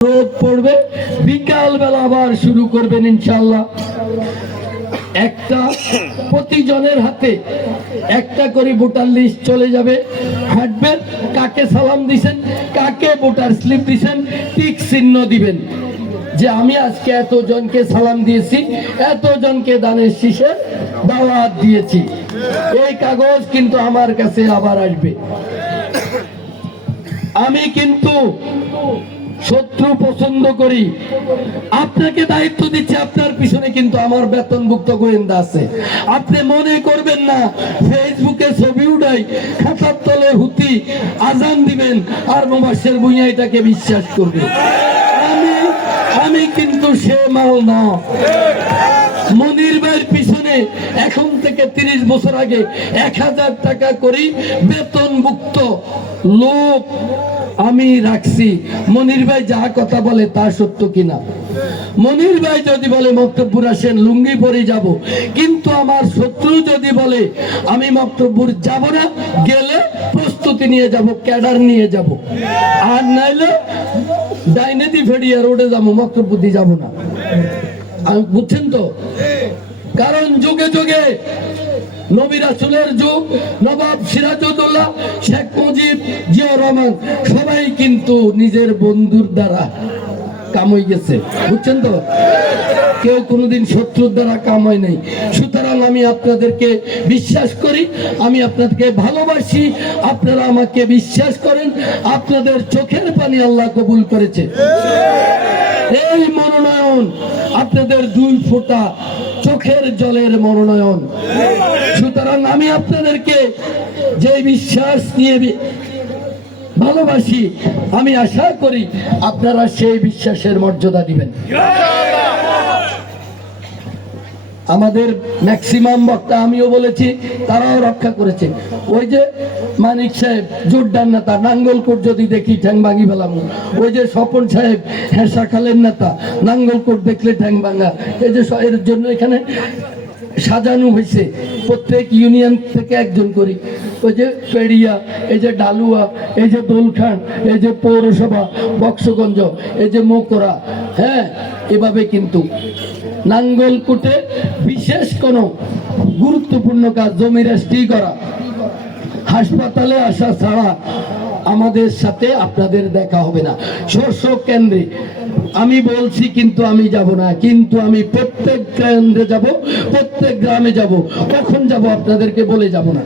রোদ পড়বে বিকাল বেলা আবার শুরু করবেন ইনশাল্লাহ একটা প্রতিজনের হাতে একটা করে ভোটার লিস্ট চলে যাবে। হাঁটবেন, কাকে সালাম দিছেন, কাকে ভোটার স্লিপ দিছেন টিক চিহ্ন দিবেন। যে আমি আজকে এতজনকে সালাম দিয়েছি, এতজনকে দানের শীষে দাওয়াত দিয়েছি। এই কাগজ কিন্তু আমার কাছে আবার আসবে। আমি কিন্তু শত্রু পছন্দ করি। আপনাকে দায়িত্ব দিচ্ছি, আপনার পিছনে কিন্তু আমার বেতনভুক্ত গোয়েন্দা আছে। আপনি মনে করবেন না, ফেসবুকে ছবি উঠাই খাতার তলে হুতি, আজান দিবেন, আর মোবাসের ভুইয়া এটাকে বিশ্বাস করবে। আমি আমি কিন্তু সে মাল না মনির ভাইয়ের পিছনে এখন থেকে তিরিশ বছর আগে এক হাজার টাকা করি বেতনভুক্ত লোক আমি রাখছি। মনির ভাই যা কথা বলে তা সত্য কিনা? মনির ভাই যদি বলে মক্তব্বুর আসেন, লুঙ্গি পরে যাব। কিন্তু আমার শত্রু যদি বলে আমি মক্তব্বুর যাব না, গেলে প্রস্তুতি নিয়ে যাব, ক্যাডার নিয়ে যাব। আর নাইলে ডাইনেদি ফেডিয়া রোডে যাব মক্তব্বুদি যাব না। বুঝছেন তো? কারণ যুগে যুগে নবী রাসূলের যুগ, নবাব শেখ মুজিব জিয়া রহমান, সবাই কিন্তু নিজের বন্ধুর দ্বারা কামই গেছে। বুঝছেন তো? কেউ কোনোদিন শত্রুর দ্বারা কাম হয় নাই। সুতরাং আমি আপনাদেরকে বিশ্বাস করি, আমি আপনাদেরকে ভালোবাসি, আপনারা আমাকে বিশ্বাস করেন, আপনাদের চোখের পানি আল্লাহ কবুল করেছে। এই মনোনয়ন আপনাদের দুই ফোঁটা চোখের জলের মনোনয়ন। সুতরাং আমি আপনাদেরকে যে বিশ্বাস নিয়ে ভালোবাসি, আমি আশা করি আপনারা সেই বিশ্বাসের মর্যাদা দিবেন। আমাদের ম্যাক্সিমাম বক্তা আমিও বলেছি, তারাও রক্ষা করেছে। ওই যে মানিক সাহেব, জোরদার নেতা, নাঙ্গলকোট যদি দেখি, ঠ্যাং ভাঙি ফেলাম। ওই যে স্বপন সাহেব, হেসা খালের নেতা, নাঙ্গলকোট দেখলে ঠ্যাং ভাঙা। এই যে এর জন্য এখানে সাজানো হয়েছে। প্রত্যেক ইউনিয়ন থেকে একজন করি। ওই যে পেড়িয়া, এই যে ডালুয়া, এই যে দোলখান, এই যে পৌরসভা, বক্সগঞ্জ, এই যে মোকরা। হ্যাঁ এভাবে কিন্তু। নাঙ্গলকোটে বিশেষ কোনো গুরুত্বপূর্ণ কাজ জমি রেস্ট্রি করা। হাসপাতালে আসা ছাড়া আমাদের সাথে আপনাদের দেখা হবে না। শস্য কেন্দ্রে, আমি বলছি কিন্তু আমি যাব না, কিন্তু আমি প্রত্যেক কেন্দ্রে যাব, প্রত্যেক গ্রামে যাব, কখন যাব আপনাদেরকে বলে যাব না।